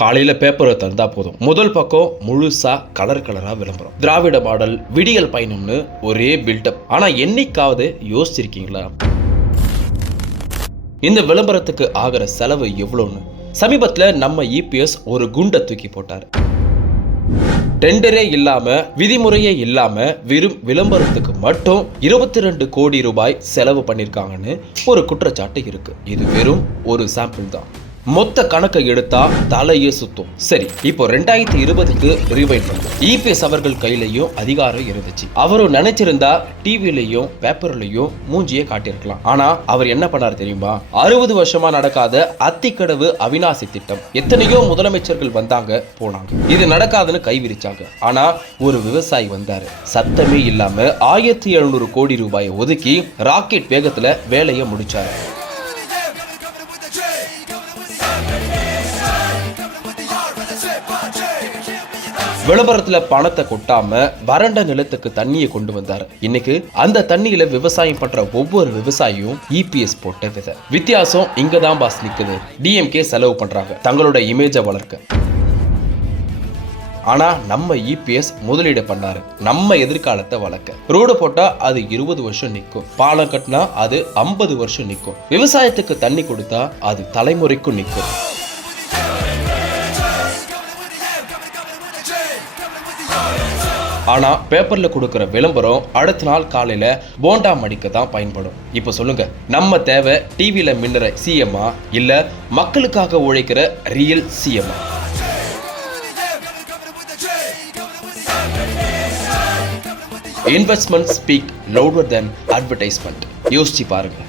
காலையில பேப்பரை திறந்தா போதும், முதல் பக்கம் முழுசா கலர் கலரா விளம்பரம். திராவிட மாடல், விடியல் பயணம்னு ஒரே பில்டப். ஆனா என்னைக்காவது யோசிச்சிருக்கீங்களா இந்த விளம்பரத்துக்கு ஆகிற செலவு எவ்வளவுன்னு? சமீபத்துல நம்ம இபிஎஸ் ஒரு குண்டை தூக்கி போட்டார். டெண்டரே இல்லாம, விதிமுறையே இல்லாம வெறும் விளம்பரத்துக்கு மட்டும் 22 கோடி ரூபாய் செலவு பண்ணிருக்காங்கன்னு ஒரு குற்றச்சாட்டு இருக்கு. இது வெறும் ஒரு சாம்பிள் தான். மொத்த கணக்கை எடுத்தா தலையே சுத்தும். சரி, இப்போ 2020க்கு ரிவைண்ட் பண்ணும். இபிஎஸ் அவர்கள் கையிலையும் அதிகாரம் இருந்துச்சு. அவரும் நினைச்சிருந்தா டிவிலையும் பேப்பர்லயும் மூஞ்சியே காட்டியிருக்கலாம். ஆனா அவர் என்ன பண்ணார் தெரியுமா? 60 வருஷமா நடக்காத அத்திக்கடவு அவிநாசி திட்டம். எத்தனையோ முதலமைச்சர்கள் வந்தாங்க போனாங்க, இது நடக்காதுன்னு கை விரிச்சாங்க. ஆனா ஒரு விவசாயி வந்தாரு, சத்தமே இல்லாம 1700 கோடி ரூபாயை ஒதுக்கி ராக்கெட் வேகத்துல வேலையை முடிச்சாரு. விளம்பரத்துல பணத்தை கொட்டாம வறண்ட நிலத்துக்கு தண்ணியை கொண்டு வந்தாரு. இன்னைக்கு அந்த தண்ணியில விவசாயம் பண்ற ஒவ்வொரு விவசாயியும் இபிஎஸ் போட்ட விதை. வித்தியாசம் இங்கதான் பாஸ் நிக்குது. டிஎம்கே செலவு பண்றாங்க தங்களோட இமேஜை வளர்க்க. ஆனா நம்ம இபிஎஸ் முதலீடு பண்ணாரு நம்ம எதிர்காலத்தை வளர்க்க. ரோடு போட்டா அது 20 வருஷம் நிற்கும், பாலம் கட்டினா அது 50 வருஷம் நிற்கும், விவசாயத்துக்கு தண்ணி கொடுத்தா அது தலைமுறைக்கும் நிற்கும். ஆனா பேப்பர்ல கொடுக்கிற விளம்பரம் அடுத்த நாள் காலையில போண்டா மடிக்க தான் பயன்படும். இப்ப சொல்லுங்க, நம்ம தேவை டிவில மின்னுற சிஎம்மா இல்ல மக்களுக்காக உழைக்கிற ரியல் சிஎம்மா? Investment speak louder then advertisement. யோசிச்சு பாருங்க.